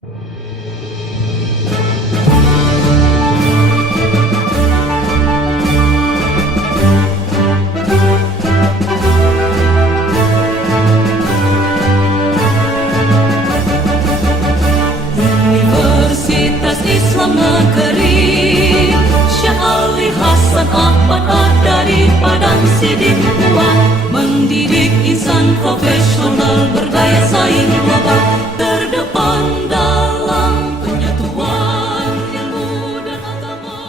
Universitas Islam Negeri Syekh Ali Hasan Ahmad dari Padang Sidimpuan, mendidik insan profesional berdaya saing global, terdepan dalam penyatuan ilmu dan agama.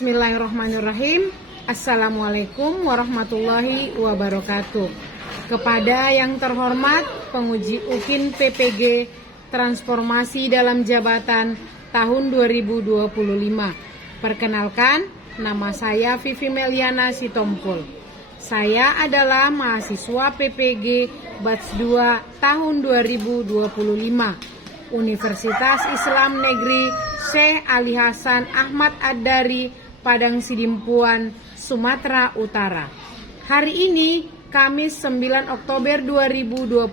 Bismillahirrahmanirrahim. Assalamualaikum warahmatullahi wabarakatuh. Kepada yang terhormat penguji UKIN PPG Transformasi dalam Jabatan tahun 2025. Perkenalkan, nama saya Vivi Meliana Sitompul. Saya adalah mahasiswa PPG Batch 2 tahun 2025. Universitas Islam Negeri Syekh Ali Hasan Ahmad dari Padang Sidimpuan, Sumatera Utara. Hari ini, Kamis 9 Oktober 2025,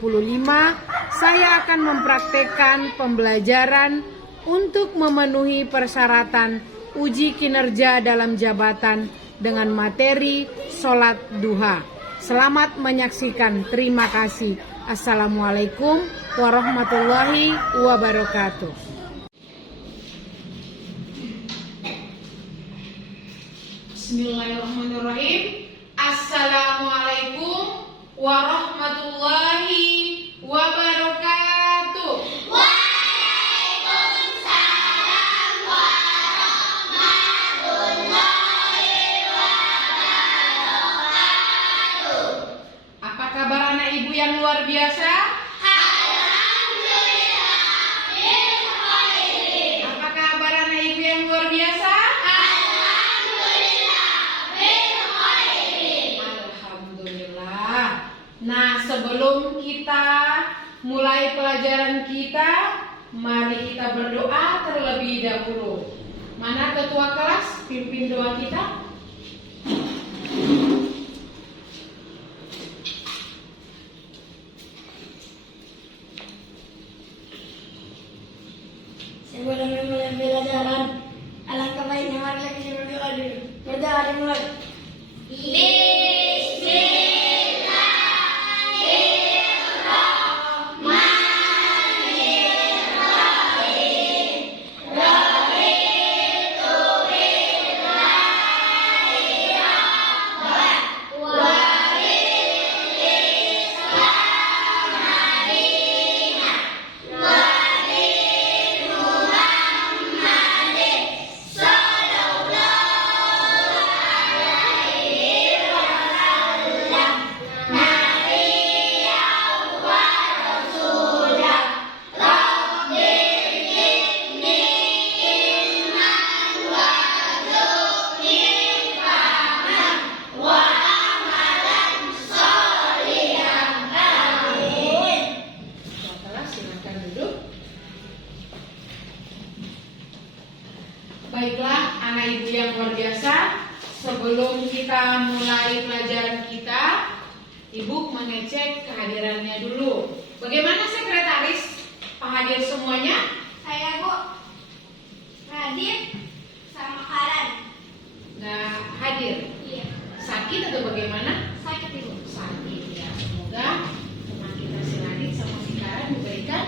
saya akan mempraktekkan pembelajaran untuk memenuhi persyaratan uji kinerja dalam jabatan dengan materi sholat duha. Selamat menyaksikan. Terima kasih. Assalamualaikum warahmatullahi wabarakatuh. Bismillahirrahmanirrahim. Assalamualaikum warahmatullahi wabarakatuh. Waalaikumsalam warahmatullahi wabarakatuh. Apa kabar anak ibu yang luar biasa? Alhamdulillah bil khairin. Apa kabar anak ibu yang luar biasa? Alhamdulillah. Nah, sebelum kita mulai pelajaran kita, mari kita berdoa terlebih dahulu. Mana ketua kelas? Pimpin doa kita. Sebelum memulai pelajaran, alangkah baiknya marilah kita berdoa dulu. Berdoa dimulai. Baiklah anak ibu yang luar biasa, sebelum kita mulai pelajaran kita, ibu mengecek kehadirannya dulu. Bagaimana sekretaris? Pak hadir semuanya? Saya Bu Radit sama Karan. Nggak hadir. Iya. Sakit atau bagaimana? Sakit Ibu. Sakit ya. Semoga teman kita si Radit sama si Karan diberikan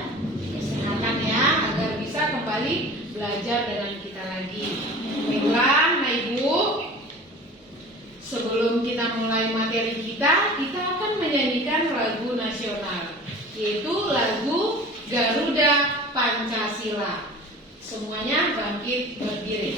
kesehatan ya, agar bisa kembali belajar dengan kita lagi. Baiklah, nah Ibu, sebelum kita mulai materi kita akan menyanyikan lagu nasional, yaitu lagu Garuda Pancasila. Semuanya bangkit berdiri.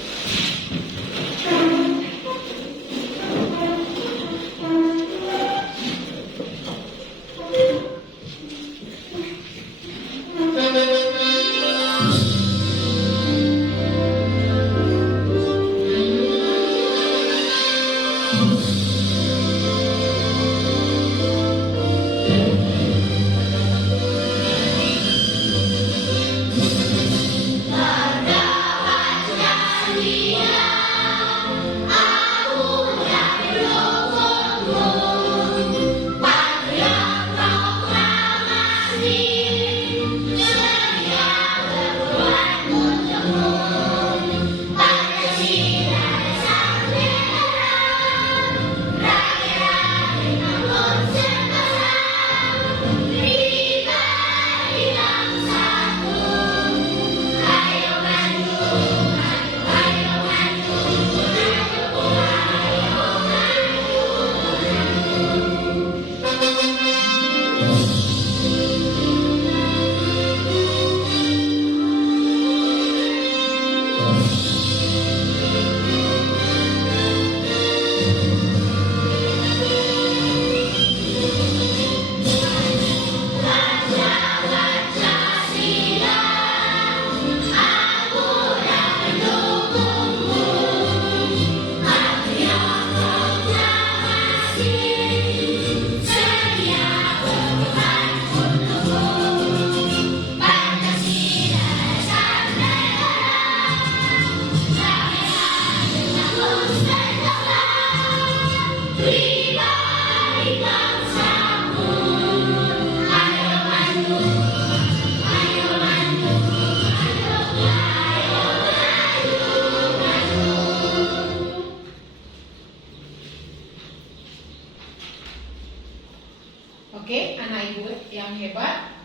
Oke, anak ibu yang hebat.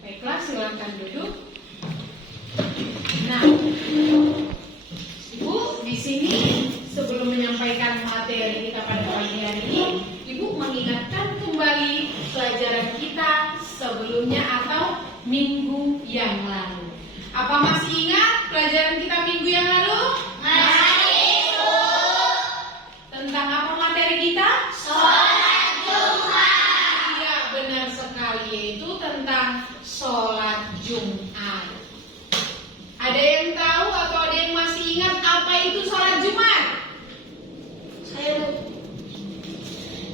Baiklah, silakan duduk. Nah, Ibu di sini sebelum menyampaikan materi kita pada pagi hari ini, Ibu mengingatkan kembali pelajaran kita sebelumnya atau minggu yang lalu. Apa masih ingat pelajaran kita minggu yang lalu? Masih Ibu. Tentang apa materi kita? Sholat Jumat. Iya, benar sekali, yaitu tentang sholat Jumat. Ada yang tahu atau ada yang masih ingat apa itu sholat Jumat? Saya Bu.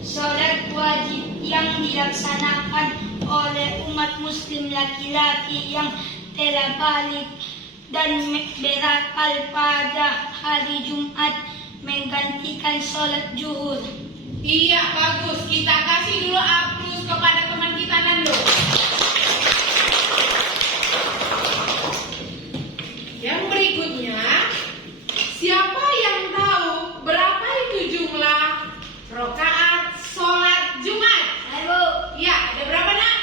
Sholat wajib yang dilaksanakan oleh umat muslim laki-laki yang telah balik dan berakal pada hari Jumat menggantikan sholat zuhur. Iya, bagus. Kita kasih dulu aplaus kepada teman kita Nando. Yang berikutnya, siapa yang tahu berapa itu jumlah rakaat sholat Jumat? Ayo, Iya, ada berapa nak?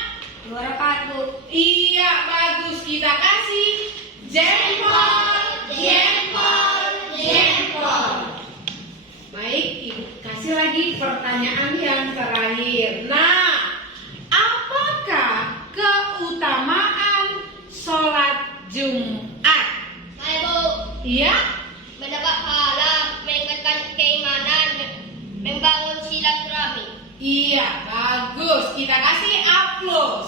2 rakaat Bu. Iya, bagus. Kita kasih jempol, jempol, jempol. Baik, Ibu kasih lagi pertanyaan yang terakhir. Nah, apakah keutamaan sholat Jumat? Ayo Bu. Iya? Mendapat pahala, meningkatkan keimanan, membangun silaturahmi. Iya, bagus. Kita kasih aplaus.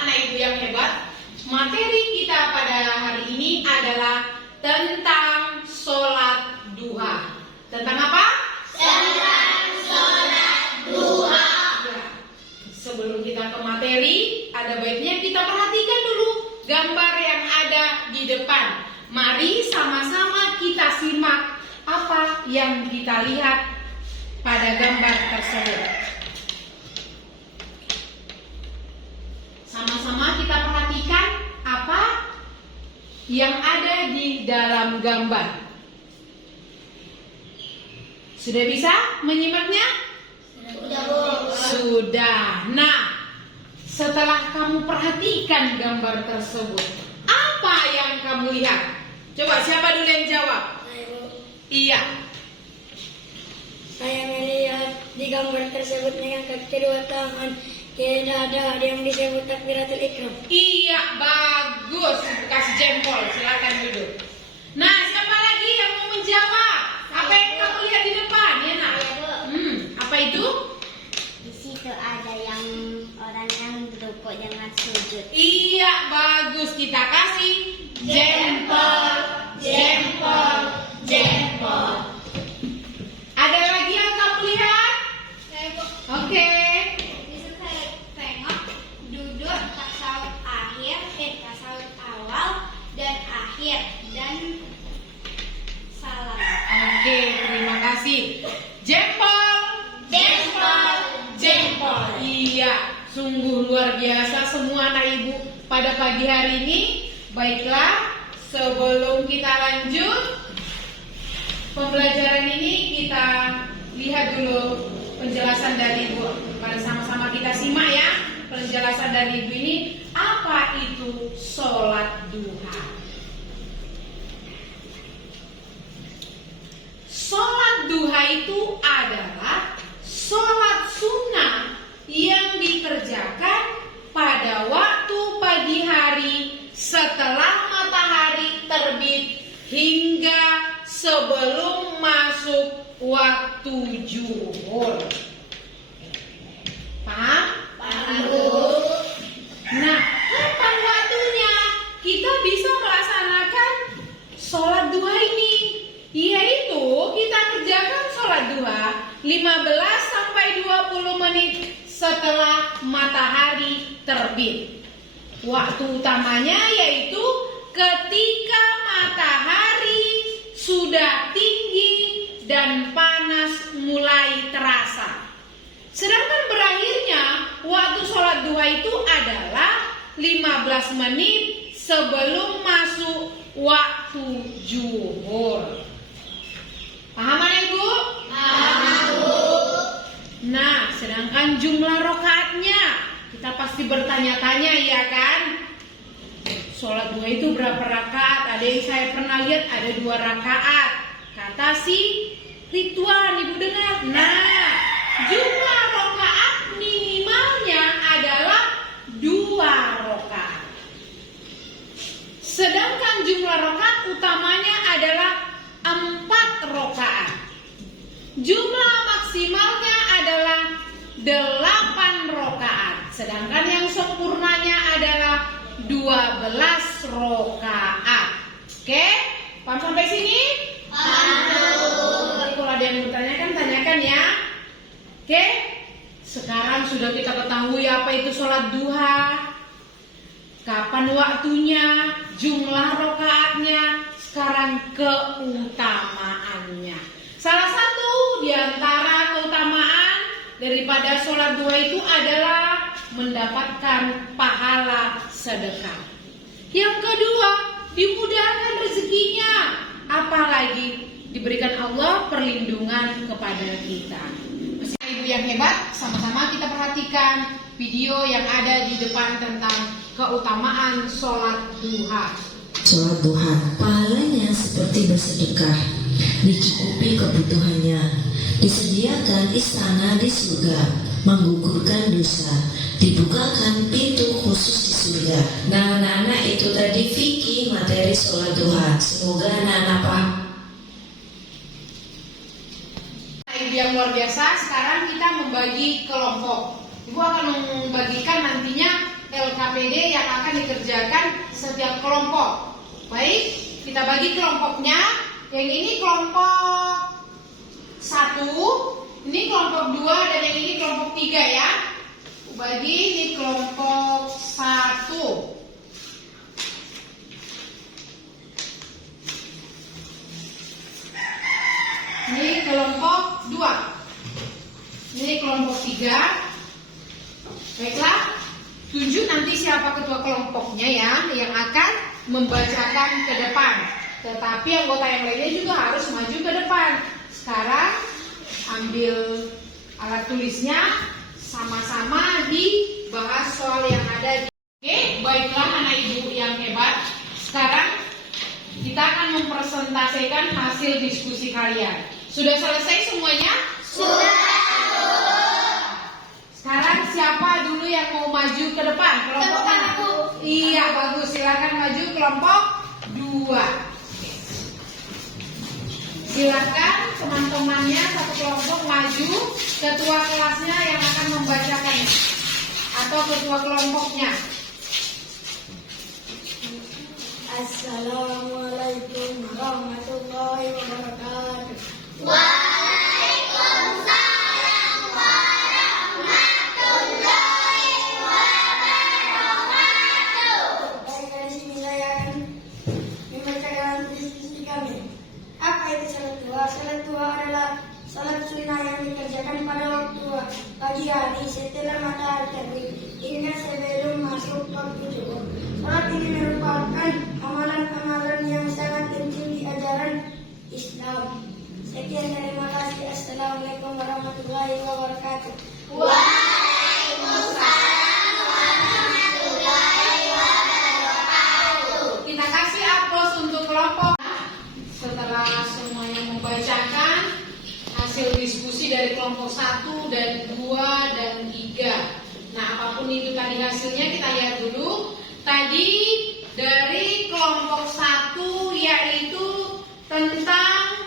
Anak ibu yang hebat, materi kita pada hari ini adalah tentang sholat duha. Tentang apa? Tentang sholat duha. Ya. Sebelum kita ke materi, ada baiknya kita perhatikan dulu gambar yang ada di depan. Mari sama-sama kita simak apa yang kita lihat pada gambar tersebut. Sama sama-sama kita perhatikan apa yang ada di dalam gambar. Sudah bisa menyimaknya? Sudah, Bu. Sudah. Nah, setelah kamu perhatikan gambar tersebut, apa yang kamu lihat? Coba siapa dulu yang jawab? Saya, Bu. Iya. Saya melihat di gambar tersebut mengangkat kedua tangan ke dada yang disebut takbiratul ihram. Iya, bagus. Kasih jempol, silakan duduk. Nah, siapa lagi yang mau menjawab? Apa yang kamu lihat di depan, ya nak? Apa itu? Di situ ada yang orang yang rukuk dengan sujud. Iya, bagus. Kita kasih jempol, jempol, jempol. Ada lagi yang kamu lihat? Oke. Bisa saya tengok duduk tasawuf akhir, tasawuf awal dan akhir dan salam. Oke, terima kasih. Jempol, jempol, jempol. Iya, sungguh luar biasa semua anak ibu pada pagi hari ini. Baiklah, sebelum kita lanjut pembelajaran ini, kita lihat dulu penjelasan dari ibu. Mari sama-sama kita simak ya penjelasan dari ibu ini. Apa itu sholat duha? Sholat duha itu adalah sholat sunnah yang dikerjakan pada waktu pagi hari setelah matahari terbit hingga sebelum masuk waktu zuhur. Paham? Paham, Bu. Nah, kapan waktunya kita bisa melaksanakan sholat duha ini? Yaitu kita kerjakan sholat duha 15 sampai 20 menit setelah matahari terbit. Waktu utamanya yaitu ketika matahari sudah tinggi dan panas mulai terasa. Sedangkan berakhirnya waktu sholat duha itu adalah 15 menit sebelum masuk waktu zuhur. Paham anak ibu? Paham, Bu. Nah, sedangkan jumlah rakaatnya kita pasti bertanya-tanya ya kan? Sholat duha itu berapa rakaat? Ada yang saya pernah lihat ada 2 rakaat. Kata si Ridwan, ibu dengar? Nah, jumlah rakaat minimalnya adalah 2 rakaat. Sedangkan jumlah rakaat utamanya adalah 4 rakaat. Jumlah maksimalnya adalah 8 rakaat. Sedangkan yang sempurnanya adalah 12 rakaat. Oke? Paham sampai sini? Nanti kalau ada yang bertanya tanyakan ya. Oke? Sekarang sudah kita ketahui apa itu sholat duha, kapan waktunya, jumlah rakaatnya, sekarang keutamaannya. Salah satu di antara keutamaan daripada sholat duha itu adalah mendapatkan pahala sedekah. Yang kedua, dimudahkan rezekinya, apalagi diberikan Allah perlindungan kepada kita. Ibu yang hebat, sama-sama kita perhatikan video yang ada di depan tentang keutamaan sholat duha. Sholat duha, pahalanya seperti bersedekah, dicukupi kebutuhannya, disediakan istana di surga, menggugurkan dosa, dibukakan pintu khusus di surga. Nah, anak-anak itu tadi fikih materi sholat duha. Semoga anak-anak paham. Ibu yang luar biasa, sekarang kita membagi kelompok. Ibu akan membagikan nantinya LKPD yang akan dikerjakan setiap kelompok. Baik, kita bagi kelompoknya. Yang ini kelompok 1, ini kelompok 2, dan yang ini kelompok 3 ya. Bagi ini kelompok 1. Ini kelompok 2. Ini kelompok 3. Baiklah, Tunjuk nanti siapa ketua kelompoknya ya yang akan membacakan ke depan. Tetapi anggota yang lainnya juga harus maju ke depan. Sekarang ambil alat tulisnya, sama-sama dibahas soal yang ada. Oke, baiklah anak ibu yang hebat. Sekarang kita akan mempresentasikan hasil diskusi kalian. Sudah selesai semuanya? Sudah. Sekarang siapa dulu yang mau maju ke depan? Kelompok mana? Iya, bagus. Silakan maju kelompok 2. Silakan teman-temannya satu kelompok maju, ketua kelasnya yang akan membacakan atau ketua kelompoknya. Assalamualaikum warahmatullahi wabarakatuh. Waalaikumsalam warahmatullahi wabarakatuh. Baik, dari sini saya akan membacakan diskusi kami. Apa itu salat duha? Salat duha adalah salat sunnah yang dikerjakan pada waktu pagi hari setelah matahari terbit hingga sebelum masuk waktu zuhur. Salat ini merupakan amalan-amalan yang sangat penting di ajaran Islam. Sekian, terima kasih. Assalamualaikum warahmatullahi wabarakatuh. Waalaikumsalam warahmatullahi wabarakatuh. Kita kasih aplaus untuk kelompok. Setelah semuanya membacakan hasil diskusi dari kelompok 1 dan 2 dan 3. Nah, apapun itu tadi hasilnya kita lihat dulu. Tadi dari kelompok 1 yaitu tentang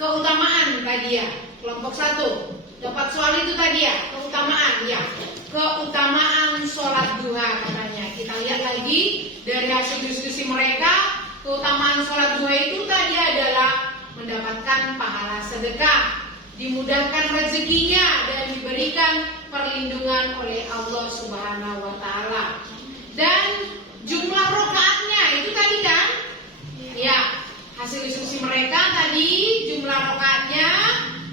keutamaan tadi ya. Kelompok 1 dapat soal itu tadi ya, keutamaan ya. Keutamaan sholat duha katanya. Kita lihat lagi dari hasil diskusi mereka, keutamaan sholat duha itu tadi adalah mendapatkan pahala sedekah, dimudahkan rezekinya dan diberikan perlindungan oleh Allah Subhanahu wa taala. Dan jumlah rakaatnya itu tadi kan? Ya, hasil diskusi mereka tadi jumlah rakaatnya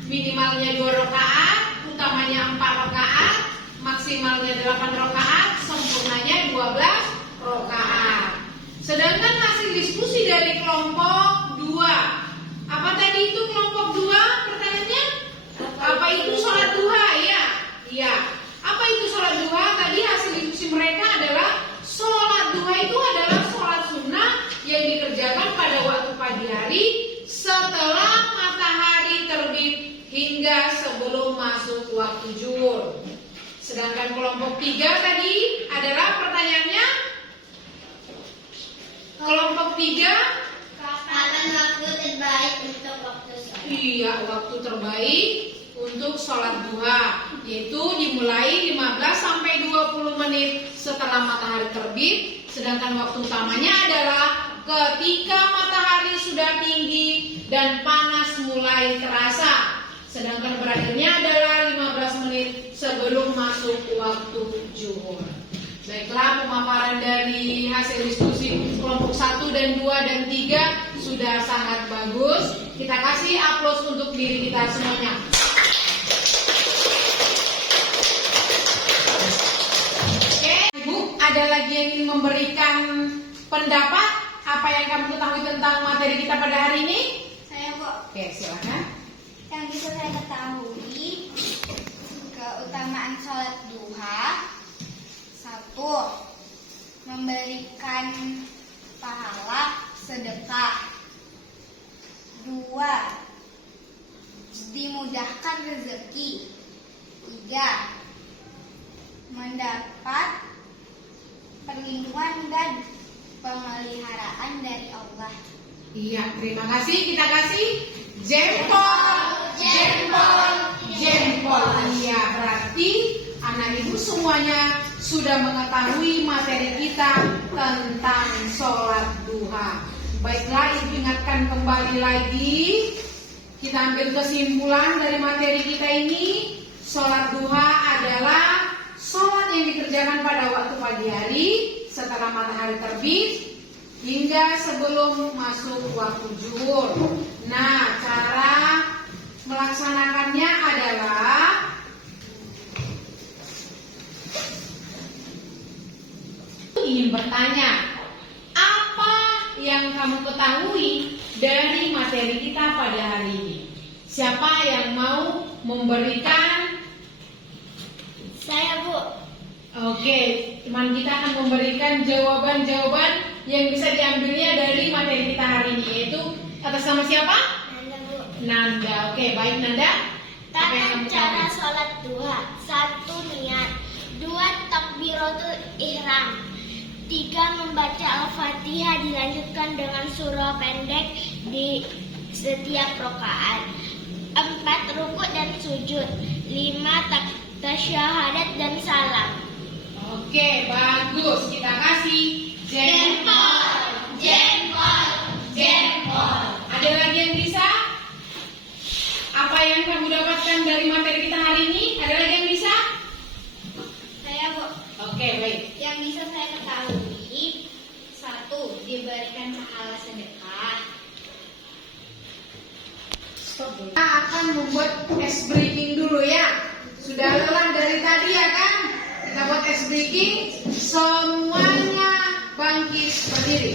minimalnya 2 rakaat, utamanya 4 rakaat, maksimalnya 8 rakaat, sempurnanya 12 rakaat. Sedangkan hasil diskusi dari kelompok 2, apa tadi itu kelompok 2? Pertanyaannya, apa itu sholat duha? Ya, iya. Apa itu sholat duha? Tadi hasil diskusi mereka adalah sholat duha itu adalah sholat sunnah yang dikerjakan pada waktu pagi hari setelah matahari terbit hingga sebelum masuk waktu zuhur. Sedangkan kelompok 3 tadi adalah pertanyaannya, kelompok 3 Kapan waktu terbaik untuk waktu sholat? iya, waktu terbaik untuk sholat duha, yaitu dimulai 15 sampai 20 menit setelah matahari terbit. Sedangkan waktu utamanya adalah ketika matahari sudah tinggi dan panas mulai terasa. Sedangkan berakhirnya adalah 15 menit sebelum masuk waktu zuhur. Baiklah, pemaparan dari hasil diskusi kelompok 1 dan 2 dan 3 sudah sangat bagus. Kita kasih aplaus untuk diri kita semuanya. Oke, Ibu, ada lagi yang ingin memberikan pendapat apa yang kamu ketahui tentang materi kita pada hari ini? Saya kok. Oke, silakan. Yang bisa saya ketahui, keutamaan sholat duha, 1. Memberikan pahala sedekah. 2. Dimudahkan rezeki. 3. Mendapat perlindungan dan pemeliharaan dari Allah. Iya, terima kasih. Kita kasih jempol, jempol, jempol. Iya, berarti anak ibu semuanya sudah mengetahui materi kita tentang sholat duha. Baiklah, ibu ingatkan kembali lagi. Kita ambil kesimpulan dari materi kita ini. Sholat duha adalah sholat yang dikerjakan pada waktu pagi hari setelah matahari terbit hingga sebelum masuk waktu zuhur. Nah, cara melaksanakannya adalah kamu ketahui dari materi kita pada hari ini? Siapa yang mau memberikan? Saya, Bu. Oke, teman kita akan memberikan jawaban-jawaban yang bisa diambilnya dari materi kita hari ini, yaitu atas nama siapa? Nanda, Bu. Nanda. Oke, baik Nanda. Apa yang kamu Tata cara tahu? sholat duha. 1. Niat. 2. Takbiratul ihram. 3. Membaca Al-Fatihah dilanjutkan dengan surah pendek di setiap rakaat. 4. Rukuk dan sujud. 5. Tasyahadat dan salam. Oke, bagus. Kita kasih jempol, jempol, jempol. Ada lagi yang bisa? Apa yang kamu dapatkan dari materi kita hari ini? Ada lagi yang bisa? Saya, Bu. Oke, baik. Yang bisa saya ketahui, 1. Diberikan pahala sedekah. Kita akan membuat ice breaking dulu ya. Sudah lelah dari tadi ya kan? Kita buat ice breaking. Semuanya bangkit berdiri.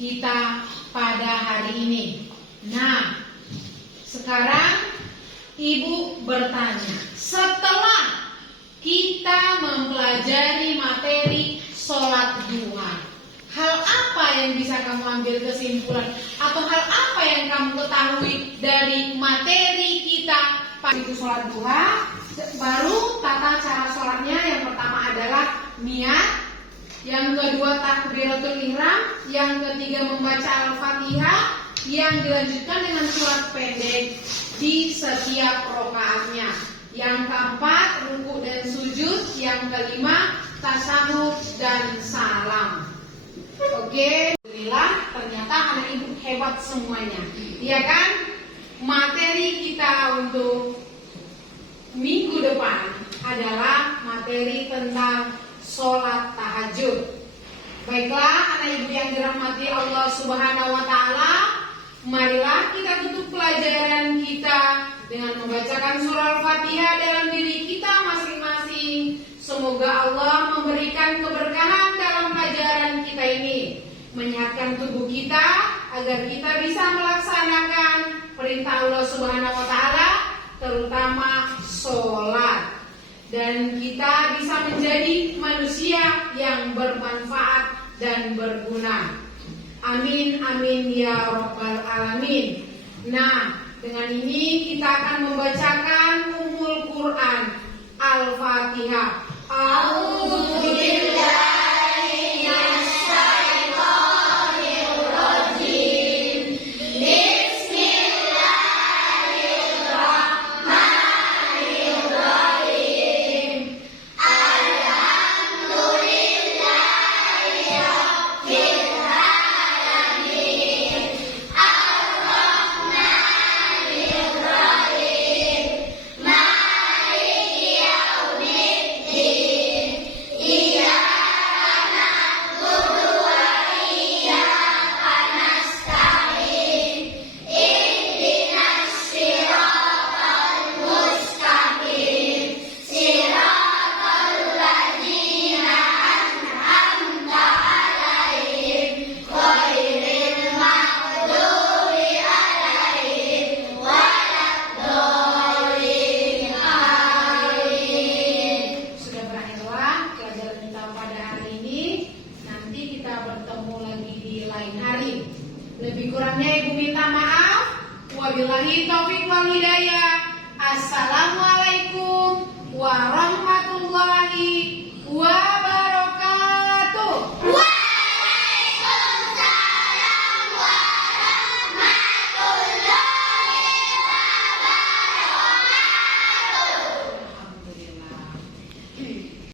kita pada hari ini. Nah, sekarang Ibu bertanya, setelah kita mempelajari materi sholat duha, hal apa yang bisa kamu ambil kesimpulan atau hal apa yang kamu ketahui dari materi kita pada itu sholat duha? Baru tata cara sholatnya, yang pertama adalah niat, yang kedua takbiratul ihram, yang ketiga membaca Al-Fatihah, yang dilanjutkan dengan surat pendek di setiap rokaatnya, yang keempat ruku dan sujud, yang kelima tasyahud dan salam. Oke, alhamdulillah ternyata anak ibu hebat semuanya, ya kan? Materi kita untuk minggu depan adalah materi tentang sholat tahajud. Baiklah, anak ibu yang dirahmati Allah Subhanahu wa Ta'ala, marilah kita tutup pelajaran kita dengan membacakan surah Al-Fatihah dalam diri kita masing-masing. Semoga Allah memberikan keberkahan dalam pelajaran kita ini, menyehatkan tubuh kita agar kita bisa melaksanakan perintah Allah Subhanahu wa Ta'ala, terutama sholat, dan kita bisa menjadi manusia yang bermanfaat dan berguna. Amin amin ya rabbal alamin. Nah, dengan ini kita akan membacakan Ummul Quran Al-Fatihah. Lebih kurangnya ibu minta maaf. Wabillahi taufiq wal hidayah.